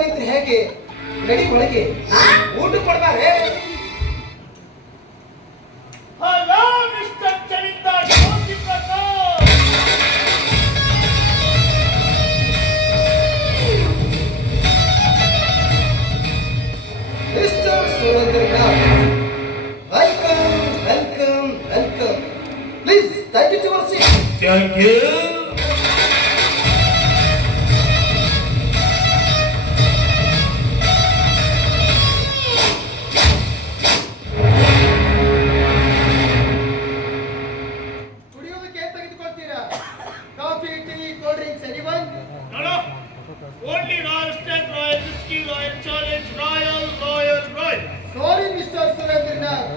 ನಿಂತ್ರೆ ಹೇಗೆ? ನಡಿ ಒಳಗೆ, ಊಟ ಕೊಡ್ತಾರೆ. Hello mister Charitha Jyothi Prakash. Mister Surendranath, welcome welcome welcome. Please take it your seat. Thank you. ಕುಡಿಯೋದಕ್ಕೆ ಏನ್ ತೆಗೆದುಕೊಳ್ತೀರಾ? Coffee, tea, cold drinks, anyone? No. Only Royal State, Royal Whiskey, Royal Challenge, Royal. Sorry mister Surendranath.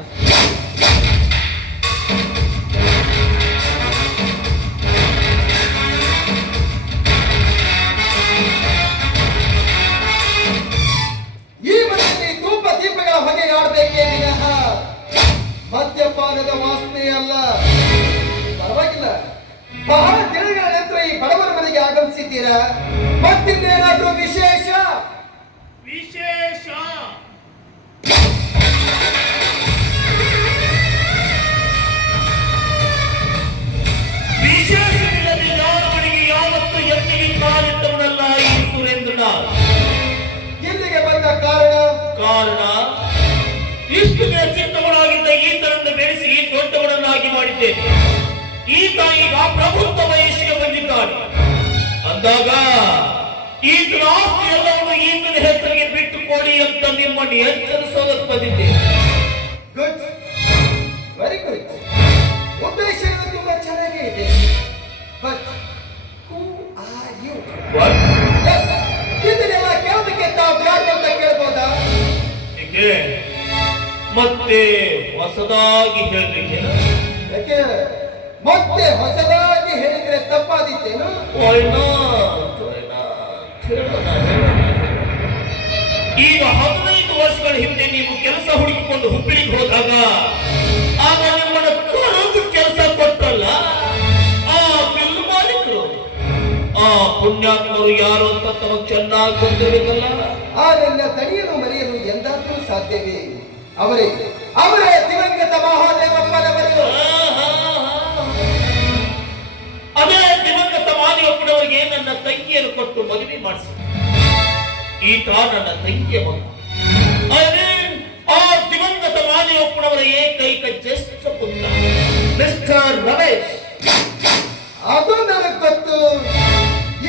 ಈ ಮನೆಯಲ್ಲಿ ಧೂಪ ದೀಪಗಳ ಹೊಗೆಯಾಡಬೇಕೇ ವಿನಃ ಮದ್ಯಪಾನದ ವಾಸನೆ ಅಲ್ಲ. ಪರವಾಗಿಲ್ಲ, ಬಹಳ ದಿನಗಳ ನಂತರ ಈ ಬಡವರ ಮನೆಗೆ ಆಗಮಿಸಿದ್ದೀರಾ. ಮತ್ತಿನ್ನೇನಾದ್ರೂ ವಿಶೇಷ? ವಿಶೇಷವಿಲ್ಲದೆ ಯಾರ ಮನೆಗೆ ಯಾವತ್ತು ಎತ್ತಿಗೆ ಕಾಲಿಟ್ಟವನಲ್ಲ ಈ ಸುರೇಂದ್ರನಾಥ್. ಇಲ್ಲಿಗೆ ಬಂದ ಕಾರಣ ಇಷ್ಟು ದಿನ ಚಿಕ್ಕವನಾಗಿದ್ದ ಈತನನ್ನು ಬೆಳೆಸಿ ದೊಡ್ಡವನನ್ನಾಗಿ ಮಾಡಿದ್ದೇನೆ. ಈತ ಈಗ ಪ್ರಬುದ್ಧ ವಯಸ್ಸಿಗೆ ಬಂದಿದ್ದಾನೆ ಅಂದಾಗ ಈತನ ಆಸ್ತಿ ಎಲ್ಲವನ್ನು ಈತನ ಹೆಸರಿಗೆ ಬಿಟ್ಟು ಕೊಡಿ ಅಂತ ನಿಮ್ಮನ್ನು ಎಚ್ಚರಿಸೋದಕ್ಕೆ ಬಂದಿದ್ದೇನೆ. Good, very good. ಉದ್ದೇಶಗಳು ತುಂಬಾ ಚೆನ್ನಾಗೇ ಇದೆ. But who are you? ಇದನ್ನೆಲ್ಲ ಕೇಳೋದಕ್ಕೆ ತಾವು ಯಾರು ಅಂತ ಕೇಳ್ಬೋದಾ? ಮತ್ತೆ ಹೊಸದಾಗಿ ಹೇಳಲಿಕ್ಕೆ ಯಾಕೆ ಮತ್ತೆ ಹೊಸದಾಗಿ ಹೇಳಿದ್ರೆ ತಪ್ಪಾದಿತ್ತೇನು? ಈಗ 15 ವರ್ಷಗಳ ಹಿಂದೆ ನೀವು ಕೆಲಸ ಹುಡುಕಿಕೊಂಡು ಹುಬ್ಬಳ್ಳಿಗೆ ಹೋದಾಗ ಆಗ ನಿಮ್ಮನ್ನು ಕರೆದು ಕೆಲಸ ಕೊಟ್ಟಲ್ಲ ಆ ಬಿಲ್ ಮಾಲೀಕರು, ಆ ಪುಣ್ಯಾತ್ಮರು ಯಾರು ಅಂತ ತಮಗೆ ಚೆನ್ನಾಗಿ ಗೊತ್ತಿರಬೇಕಲ್ಲ. ಆ ನನ್ನ ತಡೆಯಲು ಮರೆಯಲು ಎಂದಾದ್ರೂ ಸಾಧ್ಯವೇ? ಅವರೇ ದಿವಂಗತ ಮಹಾದೇವಪ್ಪನವರು. ಅದೇ ದಿವಂಗತ ಮಹಾದೇವಪ್ಪನವರಿಗೆ ನನ್ನ ತಂಗಿಯನ್ನು ಕೊಟ್ಟು ಮದುವೆ ಮಾಡಿಸಿ ಈತ ನನ್ನ ತಂಗಿಯ ಮಗ. ಆ ದಿವಂಗತ ಮಹಾದೇವಪ್ಪನವರ ಏಕೈಕ ಜ್ಯೇಷ್ಠ ಪುತ್ರ ಮಿಸ್ಟರ್ ರಮೇಶ್. ಅದು ನನಗೆ ಗೊತ್ತು,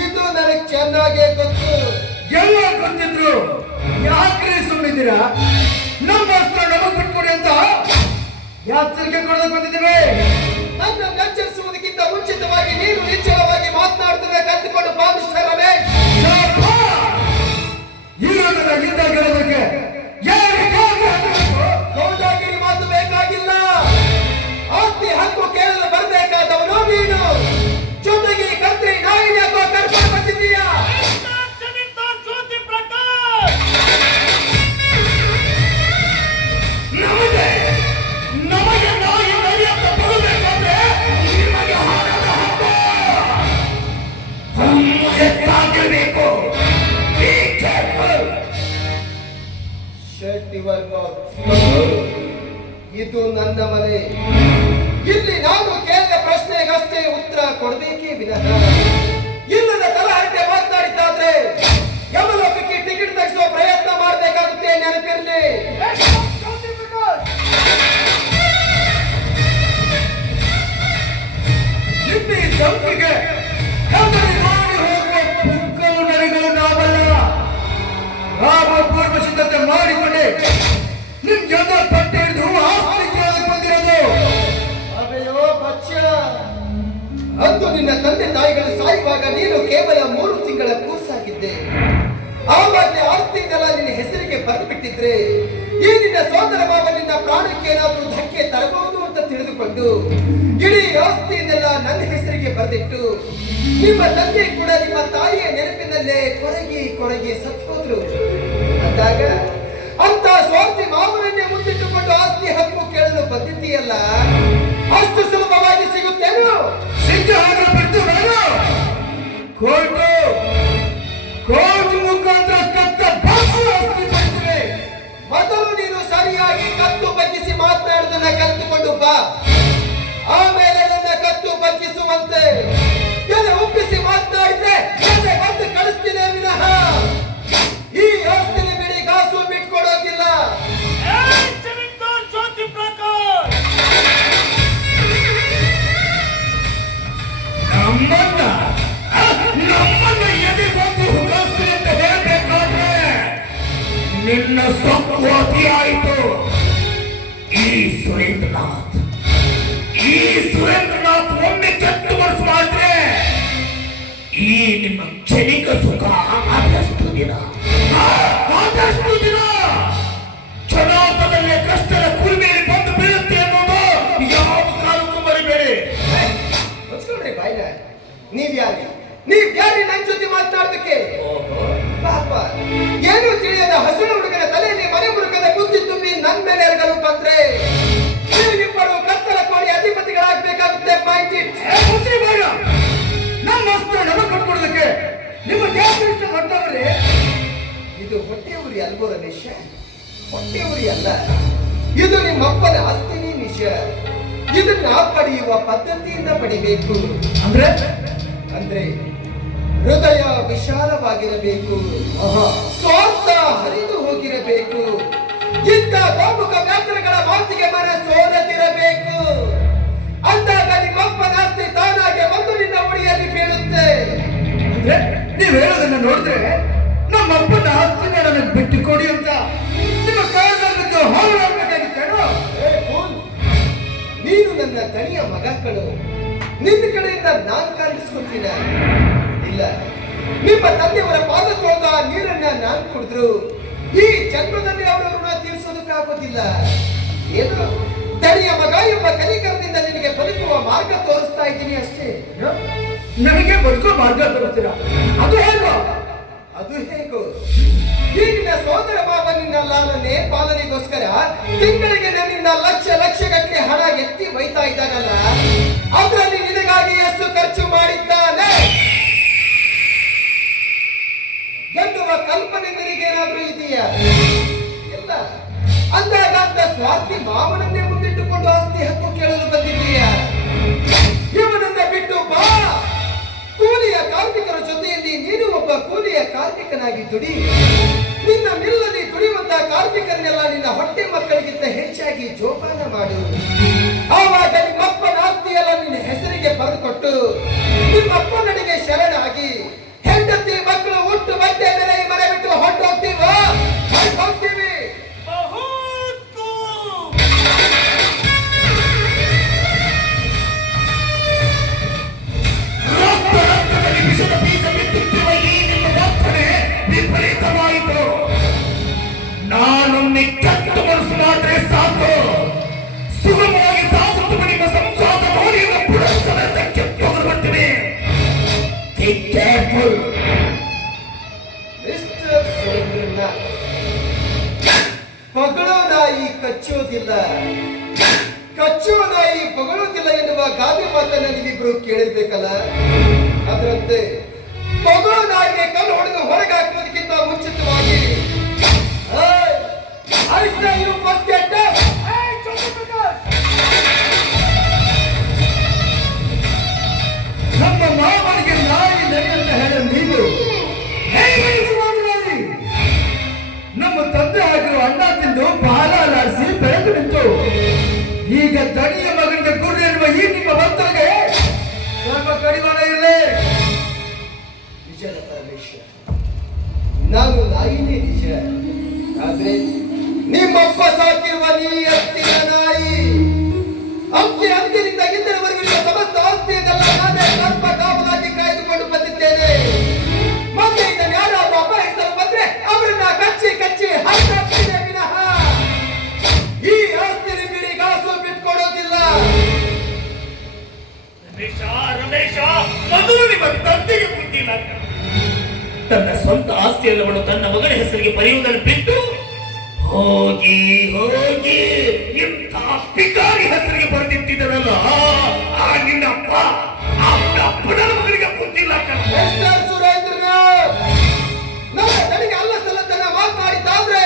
ಇದು ನನಗೆ ಚೆನ್ನಾಗೇ ಗೊತ್ತು. ಎಲ್ಲ ಗೊತ್ತಿದ್ರು ಯಾಕ್ರಿ ಸುಮ್ಮನಿದ್ದೀರಾ? ನಮ್ಮ ಅಸ್ತ್ರ ನಮಗ್ ಬಿಟ್ಕೊಡಿ ಅಂತ ಯಾಚರಿಕೆ ಕೊಡೋದಕ್ಕೆ ಬಂದಿದ್ದೇವೆ. ನನ್ನ ಎಚ್ಚರಿಸುವುದಕ್ಕಿಂತ ಮುಂಚಿತವಾಗಿ ನೀನು ನಿಶ್ಚಲವಾಗಿ ಮಾತನಾಡ್ತೇವೆ ಕಂಡುಕೊಂಡು ಮಿಸ್ಟರ್ ರಮೇಶ್. ಇರೋದನ್ನ ಯುದ್ಧ ಗೆಲ್ಲೋದಕ್ಕೆ ಗೌಡಗಿರಿ ಮಾತು ಬೇಕಾಗಿಲ್ಲ. ಆಸ್ತಿ ಹಕ್ಕು ಕೇಳಲು ಬರಬೇಕಾದವನು ನೀನು. ಜೊತೆಗೆ ಕತ್ರಿ ನಾಯಿನ ಯಾಕೋ ಕರ್ಕೊಂಡು ಬಂದಿದ್ದೀಯಾ? ಜ್ಯೋತಿ ಪ್ರಕಾಶ್, ನಮಗೆ ನಾಯಿ ಮರ್ಯಾದೆ ಕೊಡಬೇಕಾದ್ರೆ ನಿಮಗೆ ಹಣದ ಹಕ್ಕು ಎಷ್ಟಾಗಿರಬೇಕು. ಇದು ನನ್ನ ಮನೆ. ಇಲ್ಲಿ ನಾನು ಕೇಳಿದ ಪ್ರಶ್ನೆಗಷ್ಟೇ ಉತ್ತರ ಕೊಡಬೇಕೇ ವಿನಃ ಇಲ್ಲದ ತಲಹರಟೆ ಮಾತನಾಡಿದ್ದಾದ್ರೆ ಯಮಲೋಕಕ್ಕೆ ಟಿಕೆಟ್ ತೆಗೆಸುವ ಪ್ರಯತ್ನ ಮಾಡಬೇಕಾಗುತ್ತೆ. ನೆನಪಿರಲಿ. ಇಲ್ಲಿ ಸಂಪಿಗೆ ಕಬರಿ ಮಾಡಿ ಹೋಗುವ ಪುಕ್ಕಲು ನರಿಗಳು ನಾವಲ್ಲ. ನಾವು ಪೂರ್ವ ಸಿದ್ಧತೆ ಮಾಡಿಕೊಂಡೆ ನಿಮ್ ಜನ ಪಟ್ಟೆ ಹಿಡಿದು ಆಸ್ತಿ ಕೇಳೋದಕ್ಕೆ ಬಂದಿರೋದು. ಅಯ್ಯೋ ಬಚ್ಚ, ಅಂದು ನಿನ್ನ ತಂದೆ ತಾಯಿಗಳು ಸಾಯುವಾಗ ನೀನು ಕೇವಲ 3 ತಿಂಗಳ ಕೂಸಾಗಿದ್ದೆ. ಆವಾಗಲೇ ಆಸ್ತಿಯಿಂದೆಲ್ಲ ನಿನ್ನ ಹೆಸರಿಗೆ ಬರೆದು ಬಿಟ್ಟಿದ್ರೆ ಈ ನಿನ್ನ ಸೋದರ ಮಾವ ನಿನ್ನ ಪ್ರಾಣಕ್ಕೆ ಏನಾದರೂ ಧಕ್ಕೆ ತರಬಹುದು ಅಂತ ತಿಳಿದುಕೊಂಡು ಇಡೀ ಆಸ್ತಿಯಿಂದೆಲ್ಲ ನನ್ನ ಹೆಸರಿಗೆ ಬರೆದಿಟ್ಟು ನಿಮ್ಮ ತಂದೆ ಕೂಡ ನಿಮ್ಮ ತಾಯಿಯ ನೆನಪಿನಲ್ಲೇ ಕೊರಗಿ ಸತ್ತು ಹೋದ್ರು ಅಂದಾಗ ಅಂತ ಸ್ವಾರ್ಥಿ ಮಾವನನ್ನೇ ಮುಂದಿಟ್ಟುಕೊಂಡು ಆಸ್ತಿ ಹಕ್ಕು ಕೇಳಲು ಬಂದಿದ್ದೀಯಲ್ಲ, ಅಷ್ಟು ಸುಲಭವಾಗಿ ಸಿಗುತ್ತೇನು? ಸಿಂಚ ಬಿಟ್ಟು ನಾನು ಕೋರ್ಟು ಮುಖಾಂತರ ಕತ್ತ ನಿನ್ನ ಸೊಕ್ಕು ಅತಿಯಾಯಿತು. ಈ ಸುರೇಂದ್ರನಾಥ್ ಒಮ್ಮೆ ಕೆಟ್ಟು ಮನಸ್ಸು ಮಾಡಿದ್ರೆ ಈ ನಿಮ್ಮ ಕ್ಷಣಿಕ ಸುಖ ಆದಷ್ಟು ದಿನ ಕ್ಷಣಾರ್ಧದಲ್ಲೇ ಕಷ್ಟದ ಕುರಿಮೇಲೆ ಬಂದು ಬೀಳುತ್ತೆ ಅನ್ನೋದು ಯಾವ ಕಾಲಕ್ಕೂ ಮರಿಬೇಡಿ. ಬಾಯ್ನ ನೀವ್ಯಾರಿ ನನ್ ಜೊತೆ ಮಾತನಾಡ್ಬೇಕೆ? ಪಾಪ ಏನು ತಿಳಿಯದ ಹಸಿರು ಹುಡುಗನ ತಲೆಯಲ್ಲಿ ಮನೆ ಮುರುಕದ ಬುದ್ಧಿ ತುಂಬಿ ನನ್ ಮೇಲೆ ಎರಗಲು ಬಂದ್ರೆ ನೀವಿಬ್ಬರು ಕತ್ತಲ ಕೋಣೆ ಅಧಿಪತಿಗಳಾಗಬೇಕಾಗುತ್ತೆ. ನಮ್ಮ ನಮಗೆ ಕೊಟ್ಕೊಡೋದಕ್ಕೆ ನಿಮ್ಮ ಜಾಸ್ತಿ ಇಷ್ಟ ಮಾಡ್ತಾವ್ರಿ. ಇದು ಹೊಟ್ಟೆ ಉರಿ ಅಲ್ವೋ ರಮೇಶ? ಹೊಟ್ಟೆ ಉರಿ ಅಲ್ಲ, ಇದು ನಿಮ್ಮಪ್ಪನ ಆಸ್ತಿನಿ ನಿಜ. ಇದನ್ನ ಪಡೆಯುವ ಪದ್ಧತಿಯಿಂದ ಪಡಿಬೇಕು. ಅಂದ್ರೆ ಹೃದಯ ವಿಶಾಲವಾಗಿರಬೇಕು, ಸ್ವಾರ್ಥ ಹರಿದು ಹೋಗಿರಬೇಕು, ಇಂಥ ಕಾಮುಕ ವ್ಯಾಕರಣಗಳ ಮಾತಿಗೆ ಮನ ಸೋಲದಿರಬೇಕು. ಅಂದಾಗ ನಿಮ್ಮಪ್ಪನ ಆಸ್ತಿ ತಾನಾಗೆ ಬಂದು ನಿನ್ನ ಉಡಿಯಲ್ಲಿ ಬೀಳುತ್ತೆ. ನೀವ್ ಹೇಳೋದನ್ನ ನೋಡಿದ್ರೆ ನಮ್ಮಪ್ಪನ ಆಸ್ತಿನ ನನಗೆ ಬಿಟ್ಟು ಕೊಡಿ ಅಂತ ನಿಮ್ಮ ಕಾರಣಕ್ಕೆ ಹಾಳಾಗಬೇಕಾಗಿತ್ತೇನೋ? ನೀನು ನನ್ನ ತನಿಯ ಮಗ ಕಣು. ನಿನ್ನ ಕಡೆಯಿಂದ ನಾನು ಕಾಣಿಸ್ಕೊಳ್ತೀನ ಇಲ್ಲ. ನಿಮ್ಮ ತಂದೆಯವರ ಪಾದ ತೊಳೆದ ನೀರನ್ನ ನಾನು ಕುಡಿದ್ರು ಈ ಜನ್ಮದಲ್ಲಿ ಅವರ ಋಣ ತೀರಿಸೋದಕ್ಕಾಗೋದಿಲ್ಲ. ಏನು ತನಿಯ ಮಗ ಎಂಬ ಕನಿಕರದಿಂದ ನಿನಗೆ ಬದುಕುವ ಮಾರ್ಗ ತೋರಿಸ್ತಾ ಇದ್ದೀನಿ ಅಷ್ಟೇ. ನನಗೆ ಬದುಕುವ ಮಾರ್ಗ ತೋರಿಸ್ತೀರಾ? ಅದು ಹೇಗೋ? ಅದು ಹೇಗೋ? ಈಗಿನ ಸೋದರ ಮಾವ ನಿನ್ನ ಲಾಲನೆ ಪಾಲನೆಗೋಸ್ಕರ ತಿಂಗಳಿಗೆ ನನ್ನಿಂದ ಲಕ್ಷ ಗಟ್ಟಲೆ ಹಣ ಎತ್ತಿ ಒಯ್ತಾ ಇದ್ದಾನಲ್ಲ, ಅದರಲ್ಲಿ ನಿನಗಾಗಿ ಎಷ್ಟು ಖರ್ಚು ಮಾಡಿದ್ದಾನೆ ಎನ್ನುವ ಕಲ್ಪನೆ ನಿನಗೇನಾದ್ರೂ ಇದೆಯಾ? ಇಲ್ಲ. ಅಂದಾಗ ಅಂತ ಸ್ವಾರ್ಥಿ ಮಾವನನ್ನೇ ಮುಂದಿಟ್ಟುಕೊಂಡು ಆಸ್ತಿ ಹಕ್ಕು ಕೇಳಲು ಬಂದಿದ್ದೀಯಾ? ಇವನನ್ನ ಬಿಟ್ಟು ಬಾ. ಕೂಲಿಯ ಕಾರ್ಮಿಕರ ಜೊತೆಯಲ್ಲಿ ನೀನು ಒಬ್ಬ ಕೂಲಿಯ ಕಾರ್ಮಿಕನಾಗಿ ದುಡಿ. ನಿನ್ನ ಮಿಲ್ಲಲ್ಲಿ ದುಡಿಯುವಂತಹ ಕಾರ್ಮಿಕರನ್ನೆಲ್ಲ ನಿನ್ನ ಹೊಟ್ಟೆ ಮಕ್ಕಳಿಗಿಂತ ಹೆಚ್ಚಾಗಿ ಜೋಪಾನ ಮಾಡು. ಆವಾಗ ನಿಮ್ಮಪ್ಪನ ಆಸ್ತಿಯೆಲ್ಲ ನಿನ್ನ ಹೆಸರಿಗೆ ಬರೆದುಕೊಟ್ಟು ನಿಮ್ಮಪ್ಪ ನನಗೆ ಶರಣಾಗಿ ಹೆಂಡತಿ ಮಕ್ಕಳು ಹುಟ್ಟು ಬಟ್ಟೆ ಮೇಲೆ ಈ ಮನೆ ಬಿಟ್ಟು ಹೊಟ್ಟು ಹೋಗ್ತೀವಿ. ನಾನೊಮ್ಮೆ ಕೆಟ್ಟ ಮನಸ್ಸು ಮಾಡಿದ್ರೆ ಸಾಕು, ಸುಗಮವಾಗಿ ಸಾಗುತ್ತವೆ ನಿಮ್ಮ ಸಂಸಾರದ ಮೌಲ್ಯದ ಪುರಸ್ಕಾರಕ್ಕೆ ತಗೊಂಡ್ಬರ್ತೀನಿ. ಪಗಳೋ ನಾಯಿ ಕಚ್ಚೋದಿಲ್ಲ, ಕಚ್ಚುವ ನಾಯಿ ಪಗಳೋದಿಲ್ಲ ಎನ್ನುವ ಗಾದೆ ಮಾತನ್ನ ನೀವಿಬ್ರು ಕೇಳಿರ್ಬೇಕಲ್ಲ. ಅದರಂತೆ ಪಗಳೋ ನಾಯಿಗೆ ಕಲ್ಲು ಹೊಡೆದು ಹೊರಗೆ ಹಾಕುವುದಕ್ಕಿಂತ ಮುಂಚಿತವಾಗಿ ನಮ್ಮ ಮಾವನಿಗೆ ನಾಯಿ ನರಿ ಅಂತ ಹೇಳ ನೀವು ನಮ್ಮ ತಂದೆ ಆಗಿರೋ ಅಣ್ಣ ತಿಂದು ಬಾಲ ಅಲಾಡಿಸಿ ಬೆಳೆದು ನಿಂತು ಈಗ ದಣಿಯ ಮಗನಿಗೆ ಗುರು ಎನ್ನುವ ಈ ನಿಮ್ಮ ಭಕ್ತರಿಗೆ ನಮ್ಮ ಕಡಿವಾಣ ಇರಲಿ. ನಿಜ ಪರಮೇಶ್ವರ, ನಾನು ನಾಯಿನೇ ನಿಜ. ಆದ್ರೆ ನಿಮ್ಮಪ್ಪ ಸಾಕಿರುವ ನೀ ಹತ್ತಿರ ನಾಯಿ ಅಂತಿನಿಂದ ಇಂದಿನವರೆಗೂ ನಿಮ್ಮ ಸಮಸ್ತ ಆಸ್ತಿಯನ್ನೆಲ್ಲ ನಾನೇ ಸ್ವಲ್ಪ ಕಾವಲಾಗಿ ಕಾಯ್ದುಕೊಂಡು ಬಂದಿದ್ದೇನೆ. ಮತ್ತೆ ಇದನ್ನು ಯಾರಾದ್ರೂ ಅಪಹರಿಸಲು ಬಂದ್ರೆ ಅವರನ್ನ ಕಚ್ಚಿ ಹಾಕ್ತೇನೆ ವಿನಃ ಈ ಆಸ್ತಿ ಬಿಡಿಗಾಸು ಬಿಟ್ಕೊಡೋದಿಲ್ಲ. ರಮೇಶ, ಮೊದಲು ನಿಮ್ಮ ತಂದೆಗೆ ಬುದ್ಧಿ ಇಲ್ಲ. ತನ್ನ ಸ್ವಂತ ಆಸ್ತಿಯೆಲ್ಲವನ್ನು ತನ್ನ ಮಗನ ಹೆಸರಿಗೆ ಬರೆಯುವುದನ್ನು ಬಿಟ್ಟು ಹೋಗಿ ಇಂಥ ಪಿಕಾರಿ ಹೆಸರಿಗೆ ಬರೆದಿಟ್ಟಿದ್ದರಲ್ಲ ಆ ನಿನ್ನಪ್ಪ, ಅಪ್ಪನ ಮಗನಿಗೆ ಬುದ್ಧಿಲ್ಲ. ಸುರೇಂದ್ರನಾಥ್, ನನಗೆ ಅಲ್ಲ ಸಲ್ಲತನ ಮಾತನಾಡಿದ್ದಾದ್ರೆ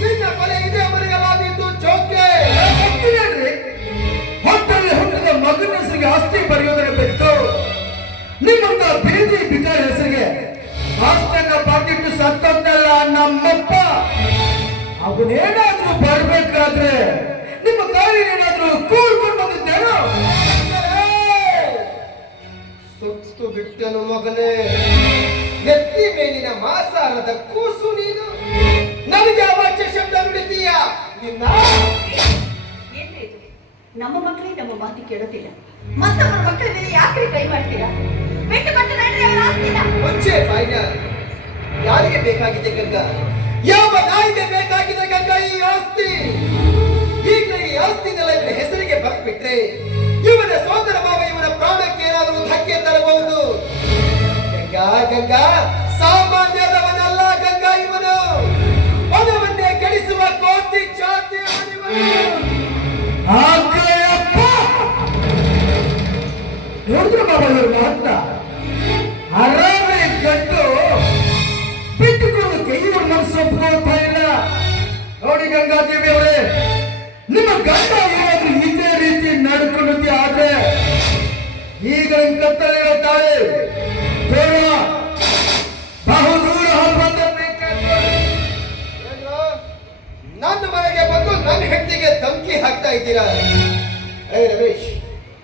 ನಿನ್ನ ಕೊಲೆ ಇದೆ ಅವರಿಗೆಲ್ಲಾದಿದ್ದು ಜೋಕೆ. ಹೊಟ್ಟಲ್ಲಿ ಹುಟ್ಟಿದ ಮಗನ ಹೆಸರಿಗೆ ಆಸ್ತಿ ಬರೆಯೋದನ್ನು ಬಿಟ್ಟು ನಿಮ್ಮಂತ ಬೀದಿ ಬಿಕಾರಿ ಹೆಸರಿಗೆ ಆಸ್ತಿಯನ್ನ ಬರೆದಿಟ್ಟು ಸತ್ತಲ್ಲ ನಮ್ಮಪ್ಪ. ಅವನೇನಾದ್ರೂ ಬರ್ಬೇಕಾದ್ರೆ ನಿಮ್ಮ ತಾಯಿನೇನಾದ್ರೂ ಕೂಡ್ಕೊಂಡು ಬಂದಿದ್ದೇನೋ? ಸುತ್ತು ಬಿಟ್ಟನು ಮಗನೇ, ನೆತ್ತಿ ಮೇಲಿನ ಮಾಸಾರದ ಕೂಸು ನೀನು. ನನಗೆ ನಮ್ಮ ಮಕ್ಕಳೇ ನಮ್ಮ ಮಾತು ಕೇಳೋದಿಲ್ಲ, ಮತ್ತೊಬ್ಬರ ಮಕ್ಕಳ ಮೇಲೆ ಯಾಕೆ ಕೈ ಮಾಡ್ತೀರಾ? ಬಿಟ್ಟು ಬಿಟ್ಟು ನಡ್ರಿ ಅವರ ಆಸ್ತಿನ. ಮುಂಚೆ ಬಾಯ್ನ ಯಾರಿಗೆ ಬೇಕಾಗಿದೆ ಗಂಗಾ? ಯಾವ ನಾಯಿಗೆ ಬೇಕಾಗಿದೆ ಗಂಗಾ ಈ ಆಸ್ತಿ? ಈಗಲೇ ಈ ಆಸ್ತಿನೆಲ್ಲ ಇವನ ಹೆಸರಿಗೆ ಬರ್ಬಿಟ್ರೆ ಇವನ ಸೋದರ ಭಾವ ಇವನ ಪ್ರಾಣಕ್ಕೆ ಏನಾದರೂ ಧಕ್ಕೆ ತರಬಹುದು. ಗಂಗಾ ಗಂಗಾ ಸಾಮಾನ್ಯದವನಲ್ಲ ಗಂಗಾ ಇವನು, ಪದವನ್ನೇ ಗಳಿಸುವ ಕೋಟಿ ಜಾತಿ ನೋಡಿದ್ರೆ ಬಾಬಾ ಇವರು ಮಾತ್ರ ಆರಾಮೇ ಗಂಟು ಬಿಟ್ಟುಕೊಂಡು ಕೈಯವರು ಮನಸ್ಸು ಒಪ್ಕೊಳ್ತಾ ಇಲ್ಲ. ನೋಡಿ ಗಂಗಾದೇವಿ ಅವರೇ, ನಿಮ್ಮ ಗಂಡ ಏನಾದ್ರೂ ಇದೇ ರೀತಿ ನಡ್ಕೊಳ್ಳುತ್ತೆ ಆದ್ರೆ ಈಗ ನಿಮ್ ಕತ್ತಲೆ ಇರುತ್ತಾರೆ ಬಹುದೂರ ನನ್ನ ಮನೆಗೆ ಬಂದು ನನ್ನ ಹೆಂಡತಿಗೆ ಧಮಕಿ ಹಾಕ್ತಾ ಇದ್ದೀರಾ? ಏ ರಮೇಶ್,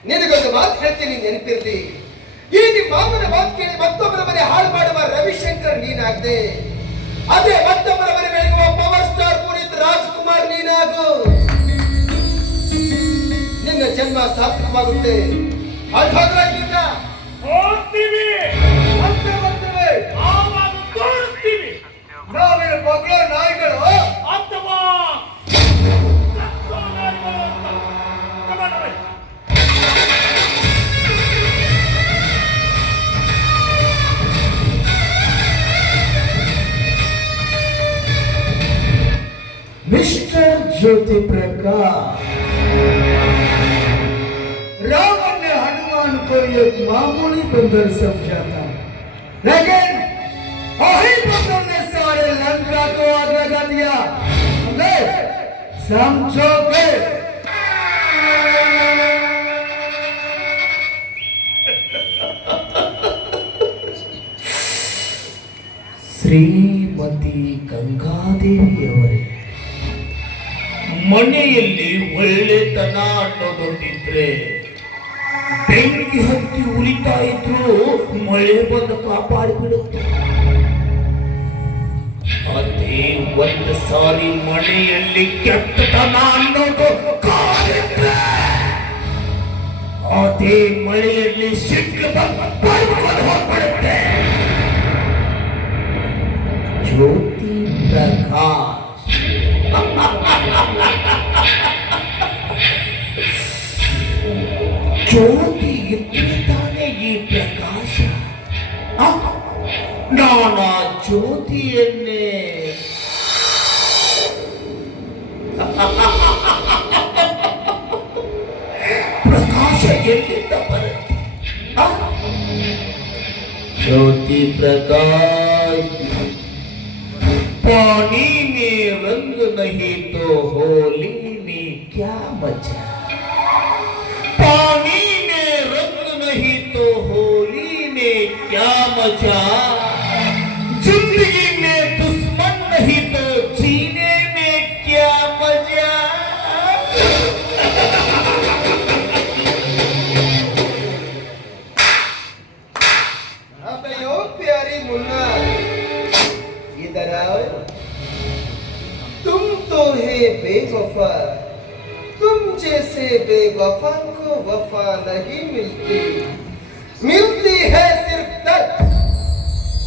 ನಿನಗೊಂದು ಮಾತು ಹೇಳ್ತೀನಿ, ನೆನಪಿರ್ಲಿ. ಈ ನಿಮ್ಮ ಮಾಮನ ಮಾತು ಕೇಳಿ ಮತ್ತೊಬ್ಬರ ಮನೆ ಹಾಳು ಮಾಡುವ ರವಿಶಂಕರ್ ನೀನಾಗ್ದೆ, ಅದೇ ಮತ್ತೊಬ್ಬರ ಮನೆ ಬೆಳಗುವ ಪವರ್ ಸ್ಟಾರ್ ಪುನೀತ್ ರಾಜ್ಕುಮಾರ್ ನೀನಾಗು. ನಿನ್ನ ಜನ್ಮ ಸಾರ್ಥಕವಾಗುತ್ತೆ. ಅರ್ಥಾಗ್ಲಿಲ್ಲ? ಹೋಗ್ತೀವಿ, ಮತ್ತೆ ಬರ್ತೇವೆ, ಆವಾಗ ತೋರಿಸ್ತೀವಿ. ನಾವೇನು ಮಕ್ಕಳ ನಾಯಿಗಳು ಅಥವಾ ಕಚ್ಚೋ ನಾಯಿಗಳು ಅಂತ. Come on, Ramesh. ಮಿಸ್ಟರ್ ಜ್ಯೋತಿ ಪ್ರಕಾಶ್, रावण ने हनुमान को एक मामूली बंदर समझा था, लेकिन वही बंदर ने सारे लंका को आग लगा दिया। समझोगे? ಶ್ರೀಮತಿ ಗಂಗಾದೇವಿಯವರೇ, ಮನೆಯಲ್ಲಿ ಒಳ್ಳೆತನ ಅನ್ನೋದೊಂದಿದ್ರೆ ಬೆಂಕಿ ಹತ್ತಿ ಉರಿತಾ ಇದ್ರು ಮಳೆ ಬಂದು ಕಾಪಾಡಿಬಿಡುತ್ತೆ. ಅದೇ ಒಂದು ಸಾರಿ ಮನೆಯಲ್ಲಿ ಕೆಟ್ಟತನ ಅನ್ನೋದು ಕಾಡಿದ್ರೆ ಅದೇ ಮಳೆಯಲ್ಲಿ ಸಿಟ್ಟು ಬಂದು ಪಡ್ಕೊಂಡು ಹೋಗ್ಬಿಡುತ್ತೆ. ಜ್ಯೋತಿ ಪ್ರಕಾಶ್, ಜ್ಯೋತಿ ಇದ್ರೆ ತಾನೇ ಈ ಪ್ರಕಾಶ. ನಾನು ಆ ಜ್ಯೋತಿಯನ್ನೇ ಪ್ರಕಾಶ ಎಲ್ಲಿಂದ ಬರುತ್ತೆ? ಜ್ಯೋತಿ ಪ್ರಕಾಶ್, पानी में रंग नहीं तो होली में क्या मजा, पानी में रंग नहीं तो होली में क्या मजा, जिंदगी में दुश्मन नहीं तो जीने में क्या मजा. अबे ओ प्यारी मुन्ना, इधर आओ. तुम तो है बेवफा, तुम जैसे बेवफा को वफा नहीं मिलती, मिलती है सिर्फ दर्द.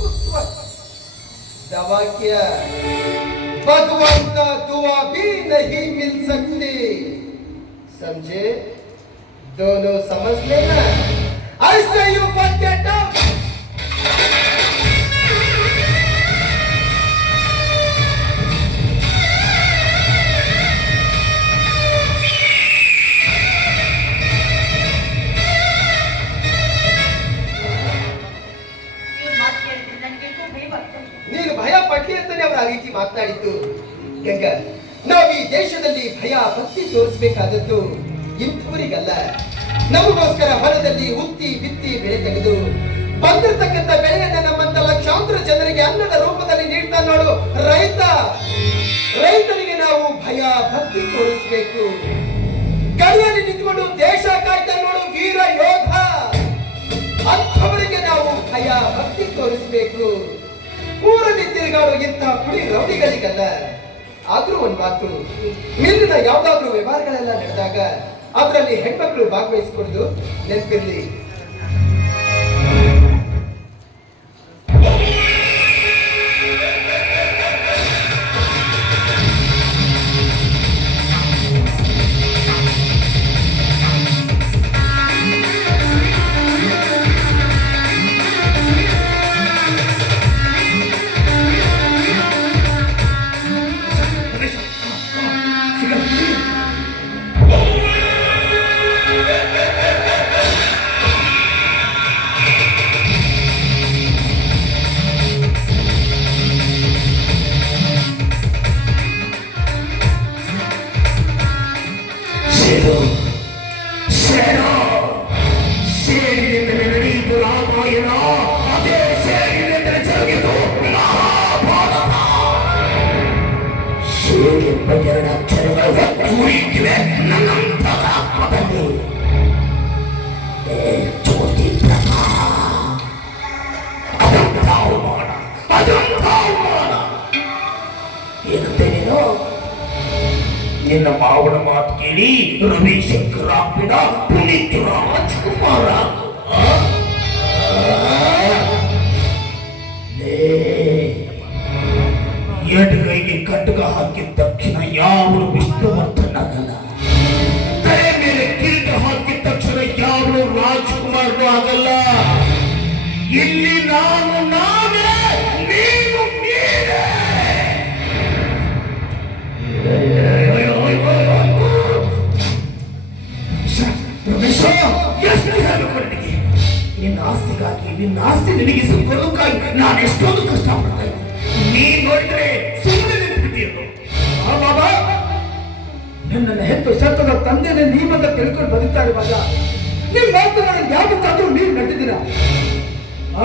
उस वक्त दवा क्या, भगवान का दुआ भी नहीं मिल सकती. समझे? दोनों समझ लेना. ऐसे यू forget out. ನೀನು ಭಯ ಪಡ್ಲಿ ಅಂತಾನೆ ಅವರು ಆ ರೀತಿ ಮಾತನಾಡಿದ್ದು. ಗಂಗಾ, ನಾವು ಈ ದೇಶದಲ್ಲಿ ಭಯ ಭಕ್ತಿ ತೋರಿಸಬೇಕಾದದ್ದು ಇಂಥವರಿಗಲ್ಲ. ನಮಗೋಸ್ಕರ ಹೊಲದಲ್ಲಿ ಉತ್ತಿ ಬಿತ್ತಿ ಬೆಳೆ ತೆಗೆದು ಬಂದಿರತಕ್ಕಂತ ಬೆಳೆಯನ್ನ ನಮ್ಮಂತ ಲಕ್ಷಾಂತರ ಜನರಿಗೆ ಅನ್ನದ ರೂಪದಲ್ಲಿ ನೀಡ್ತಾ ನೋಡು ರೈತ. ರೈತನಿಗೆ ನಾವು ಭಯ ಭಕ್ತಿ ತೋರಿಸಬೇಕು. ಗಡಿಯಲ್ಲಿ ನಿಂತ್ಕೊಂಡು ದೇಶ ಕಾಯ್ತಾ ನೋಡು ವೀರ ಯೋಧ. ಅಂಥವರಿಗೆ ನಾವು ಭಯ ಭಕ್ತಿ ತೋರಿಸಬೇಕು. ಊರಲ್ಲಿ ತಿರುಗಾಡೋ ಇಂಥ ಪುಡಿ ರೌಡಿಗಳಿಗಲ್ಲ. ಆದ್ರೂ ಒಂದ್ ಮಾತು, ಮಿಲ್ಲಿನ ಯಾವ್ದಾದ್ರೂ ವ್ಯವಹಾರಗಳೆಲ್ಲ ನಡೆದಾಗ ಅದರಲ್ಲಿ ಹೆಣ್ಮಕ್ಳು ಭಾಗವಹಿಸಿಕೊಂಡು ನೆನಪಿರ್ಲಿ. ನಿನ್ನ ಮಾವನ ಮಾತು ಕೇಳಿ ರವಿಶಂಕರ ಪುನೀತ್ ರಾಜ್ಕುಮಾರ ಎಡಗೈಗೆ ಕಟ್ಟಗ ಹಾಕಿದ ತಕ್ಷಣ ಯಾವನು ವಿಷ್ಣುವರ್ಧನಾಗಲ್ಲ, ತಲೆ ಮೇಲೆ ಕಿರೀಟ ಹಾಕಿದ ತಕ್ಷಣ ಯಾವನು ರಾಜ್ಕುಮಾರನು ಆಗಲ್ಲ. ಇಲ್ಲಿ ನಾನು ನಾನೇ, ನೀನು ನೀನೇ. ನಿನ್ನ ಆಸ್ತಿಗಾಗಿ, ನಿನ್ನ ಆಸ್ತಿ ನಿನಗಿಸಿಕೊಳ್ಳೋಕ್ಕಾಗಿ ನಾನು ಎಷ್ಟೊಂದು ಕಷ್ಟಪಡ್ತಾ ಇದ್ದೆ. ನೀನ್ ನೋಡಿದ್ರೆ ಸುಮ್ಮನೆ ನಿಂತ್ಬಿಟ್ಟಿರು. ಬಾಬಾ, ನನ್ನನ್ನು ಹೆತ್ತು ಸತ್ತದ ತಂದೆನೇ ನೀವಂತ ತಿಳ್ಕೊಂಡು ಬದುಕ್ತಾರೆ ಮಗ. ನಿಮ್ ಮಾತುಗಳನ್ನು ಯಾವತ್ತಾದ್ರೂ ನೀವು ನಡೆದಿದ್ದೀರ?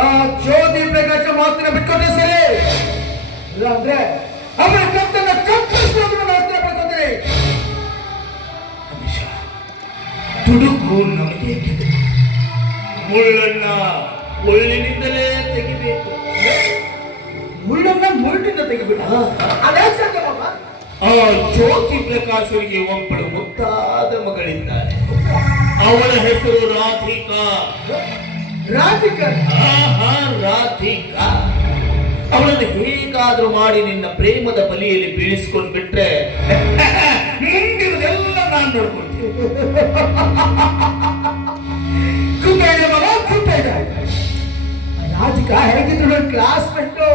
ಆ ಜ್ಯೋತಿ ಪ್ರಕಾಶ ಮಾತಿನ ಬಿಟ್ಕೊಂಡೆ ಸರಿ, ಇಲ್ಲ ಅಂದ್ರೆ ಅವರ ಕತ್ತನ್ನ ಕತ್ತರಿಸೋದನ್ನ ನಾಶನ ಪಡ್ಕೊಂಡ್ರೆ ತುಡುಕು ನಮಗೆ ಮುಳ್ಳನ್ನ ಮುಳ್ಳಿನಿಂದಲೇ ತೆಗಿಬೇಕು, ಮುಳ್ಳನ್ನ ಮುಳ್ಳಿನಿಂದ ತೆಗಿಬಿಡ. ಅದೇ ಸಾಧ್ಯ ಬಾಬಾ. ಆ ಜ್ಯೋತಿ ಪ್ರಕಾಶರಿಗೆ ಒಬ್ಬಳು ಮುದ್ದಾದ ಮಗಳಿದ್ದಾಳೆ. ಅವಳ ಹೆಸರು ರಾಧಿಕಾ. ರಾಧಿಕಾ? ಆಹಾ, ರಾಧಿಕಾ. ಅವಳನ್ನು ಹೇಗಾದ್ರೂ ಮಾಡಿ ನಿನ್ನ ಪ್ರೇಮದ ಬಲಿಯಲ್ಲಿ ಬೀಳಿಸ್ಕೊಂಡು ಬಿಟ್ರೆ ಮುಂದಿನದೆಲ್ಲ ನಾನು ನೋಡ್ಕೊಳ್ತೀನಿ. ಕೂತಾಯಿದೆ ಮಗ, ಕೂತಾಯಿದೆ. ರಾಧಿಕಾ ಹೇಗಿದ್ರು ನನ್ನ ಕ್ಲಾಸ್ ಮೆಟ್ಟು.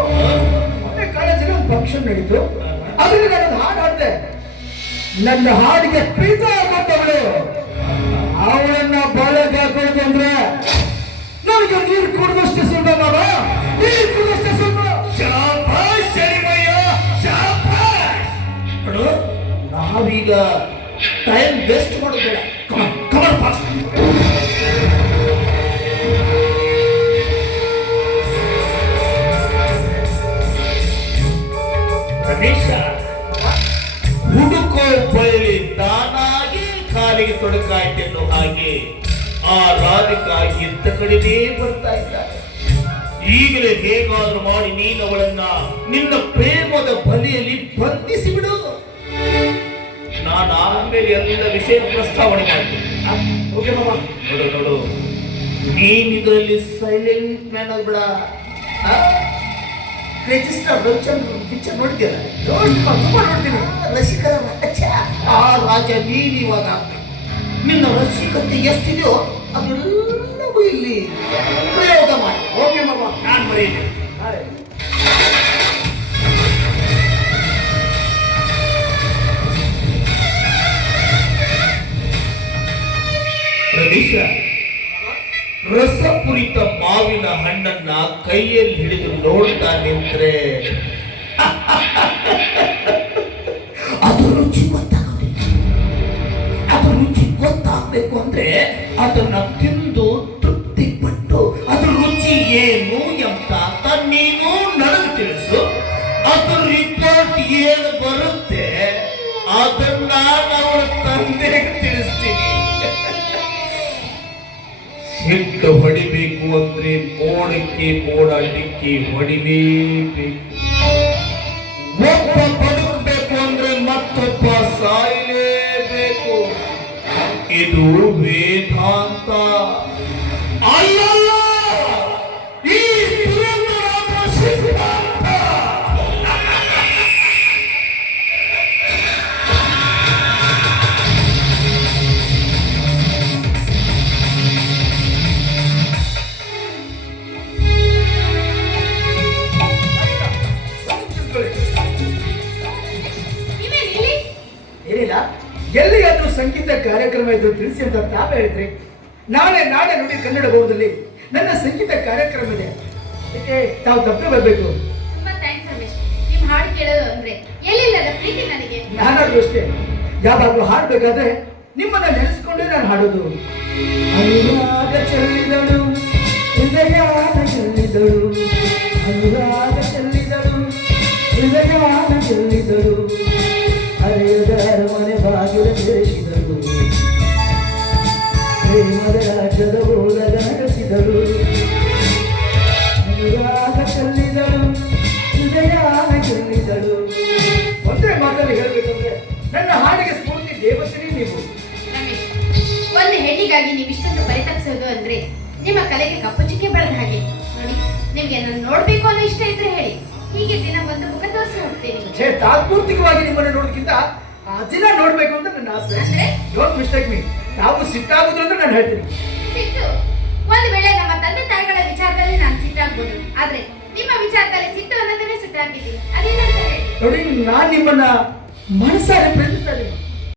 ಮೊನ್ನೆ ಕಾಲೇಜಲ್ಲಿ ಒಂದು ಫಂಕ್ಷನ್ ನಡೀತು, ಅದರಲ್ಲಿ ನಾನು ಹಾಡು ಹಾಡಿದೆ. ನನ್ನ ಹಾಡಿಗೆ ಪ್ರೀತ ಕೊಟ್ಟವಳು ಅವಳನ್ನ ಬಾಳೆಗೆ ಹಾಕೋದು ಅಂದ್ರೆ ನನಗೆ ನೀರು ಕುಡಿದಷ್ಟೇ ಸುಲಭ ಮಗ, ನೀರು ಕುಡಿದಷ್ಟೇ ಸುಲಭ. ಶಾಬಾಷ್ ಶನಿಮಯ್ಯ, ಶಾಬಾಷ್. ನೋಡು, ನಾವೀಗ ಟೈಮ್ ವೇಸ್ಟ್ ಮಾಡೋದು ಬೇಡ. ಕಮರ್ ಫಾಸ್ಟ್. ರಮೇಶ, ಹುಡುಕೋ ಬಳ್ಳಿ ತಾನಾಗಿ ಕಾಲಿಗೆ ತೊಡಕಾಯ್ತೆನ್ನೋ ಹಾಗೆ ಆ ರಾಧಿಕಾ ಇದ್ದ ಕಡೆನೇ ಬರ್ತಾ ಇದ್ದಾರೆ. ಈಗಲೇ ಹೇಗಾದ್ರೂ ಮಾಡಿ ನೀನು ಅವಳನ್ನ ನಿನ್ನ ಪ್ರೇಮದ ಬಲಿಯಲ್ಲಿ ಬಂಧಿಸಿ ಬಿಡು. ನಾನು ಆಮೇಲೆ ಎಲ್ಲ ವಿಷಯ ಪ್ರಸ್ತಾವನೆ ಮಾಡ್ತೀನಿ. ಓಕೆ ಮಾಮ. ನೋಡು ನೋಡು, ನೀನ್ ಇದರಲ್ಲಿ ಸೈಲೆಂಟ್ ಮ್ಯಾನ್ ಆಗ್ಬೇಡ. ರಿಜಿಸ್ಟರ್ ಪಿಕ್ಚರ್ ನೋಡಿದ್ದೀರ? ತುಂಬಾ ನೋಡ್ತೀನಿ. ರಸಿಕರ ಆ ರಾಜ ನೀನ್ ಇವಾಗ ನಿನ್ನ ರಸಿಕತೆ ಎಷ್ಟಿದೆಯೋ ಅದೆಲ್ಲವೂ ಇಲ್ಲಿ ಪ್ರಯೋಗ ಮಾಡಿ. ಓಕೆ ಮಾಮ. ನಾನು ಬರೀನಿ. ಪ್ರದೇಶ ರಸಪುರಿತ ಮಾವಿನ ಹಣ್ಣನ್ನ ಕೈಯಲ್ಲಿ ಹಿಡಿದು ನೋಡ್ತಾ ನಿಂತ್ರೆ ಅದು ರುಚಿ ಗೊತ್ತಾಗೋದಿಲ್ಲ. ಅದು ರುಚಿ ಗೊತ್ತಾಗಬೇಕು ಅಂದ್ರೆ ಅದನ್ನ ತಿಂದು ತೃಪ್ತಿ ಪಟ್ಟು ಅದ್ರ ರುಚಿ ಏನು ಅಂತ ನೀನು ನನಗೆ ತಿಳಿಸು. ಅದ್ರ ರಿಪೋರ್ಟ್ ಏನು ಬರುತ್ತೆ ಅದನ್ನ ಅವಳ ತಂದೆಗೆ ತಿಳಿಸ್ತೀನಿ. ಹಿಟ್ಟು ಹೊಡಿಬೇಕು ಅಂದ್ರೆ ಮೋಡಕ್ಕೆ ಮೋಡ ಡಿಕ್ಕಿ ಹೊಡಿಲೇಬೇಕು. ಒಬ್ಬ ಬದುಕಬೇಕು ಅಂದ್ರೆ ಮತ್ತೊಬ್ಬ ಸಾಯಲೇಬೇಕು. ಇದು ಇದು ವೇದಾಂತ ಅಲ್ಲಲ್ಲ, ಈ ಸುರೇಂದ್ರನಾಥ ಸಿದ್ಧಾಂತ. ನೀವೇನ್ ಇಲ್ಲಿ? ಏನಿಲ್ಲ, ಎಲ್ಲಿಯಾದ್ರೂ ಸಂಗೀತ ಕಾರ್ಯಕ್ರಮ ಇದ್ದು ತಿಳಿಸಿ ಅಂತ ತಾವು ಹೇಳಿದ್ರಿ. ನಾಳೆ ನುಡಿ ಕನ್ನಡ ಭವನದಲ್ಲಿ ನನ್ನ ಸಂಗೀತ ಕಾರ್ಯಕ್ರಮ ಇದೆ. ಅದಕ್ಕೆ ತಾವು ತಪ್ಪೇ ಬರಬೇಕು. ತುಂಬಾ ಥ್ಯಾಂಕ್ಸ್ ರಮೇಶ್. ನಿಮ್ ಹಾಡು ಕೇಳೋದು ಅಂದ್ರೆ ಎಲ್ಲಿಲ್ಲದ ಪ್ರೀತಿ ನನಗೆ. ನಾನಾದ್ರೂ ಅಷ್ಟೇ, ಯಾವಾಗಲೂ ಹಾಡ್ಬೇಕಾದ್ರೆ ನಿಮ್ಮನ್ನ ನೆನೆಸ್ಕೊಂಡೇ ನಾನು ಹಾಡೋದು. ಅನುರಾಗ ಚೆಲ್ಲಿದಳು ಹೃದಯವಾದ ಚೆಲ್ಲಿದಳು, ಅನುರಾಗ ಚೆಲ್ಲಿದಳು ಹೃದಯವಾದ ಚೆಲ್ಲಿದಳು, ಹರೆಯದ ಅರಮನೆ ಬಾಗಿಲ ತಿಳಿಸಿದಳು, ಪ್ರೇಮದ ರಾಜ್ಯದ ಓಲಗ ನಡೆಸಿದಳು, ಅನುರಾಗ ಚೆಲ್ಲಿದಳು ಹೃದಯವಾದ ಚೆಲ್ಲಿದಳು. ಒಂದೇ ಮಾತಲ್ಲಿ ಹೇಳ್ಬೇಕಂದ್ರೆ ನನ್ನ ಹಾಡಿಗೆ ಸ್ಫೂರ್ತಿ ದೇವಶ್ರೀ ನೀವು. ರಮೇಶ್, ಒಂದು ಹೆಣ್ಣಿಗಾಗಿ ನೀವು ಇಷ್ಟೊಂದು ಪರಿತಪಿಸೋದು ಅಂದ್ರೆ ನಿಮ್ಮ ಕಲೆಗೆ ಕಪ್ಪು ಚುಕ್ಕೆ ಬೆಳೆದ ಹಾಗೆ. ನೋಡಿ, ನಿಮ್ಗೆ ನನ್ನ ನೋಡ್ಬೇಕು ಅನ್ನೋ ಇಷ್ಟ ಇದ್ರೆ ಹೇಳಿ, ಹೀಗೆ ದಿನ ಒಂದು ಮುಖ ತೋರಿಸಿ ಹೋಗ್ತೀನಿ. ತಾತ್ಪೂರ್ತಿಕವಾಗಿ ನಿಮ್ಮನ್ನು ನೋಡೋದಕ್ಕಿಂತ ಆ ದಿನ ನೋಡ್ಬೇಕು ಅಂತ ನನ್ನ ಆಸೆ. ಅಂದ್ರೆ ಡೋಂಟ್ ಮಿಸ್ಟೇಕ್ ಮೀ. ತಾವು ಸಿಟ್ಟಾಗುದು ಅಂತ ನಾನು ಹೇಳ್ತೀನಿ. ಸಿಟ್ಟು ಒಂದು ವೇಳೆ ನಮ್ಮ ತಂದೆ ತಾಯಿಗಳ ವಿಚಾರದಲ್ಲಿ ನಾನು ಸಿಟ್ಟಾಗ್ಬೋದು, ಆದ್ರೆ ನಿಮ್ಮ ವಿಚಾರದಲ್ಲಿ ಸಿಟ್ಟು ಅನ್ನೋದನ್ನೇ ಸಿಟ್ಟಾಗಿದ್ದೀನಿ. ಅದೇನಂತ ಹೇಳಿ. ನೋಡಿ, ನಾನು ನಿಮ್ಮನ್ನ ಮನಸ್ಸಾರೆ ಪ್ರೀತಿಸ್ತಾ ಇದ್ದೀನಿ.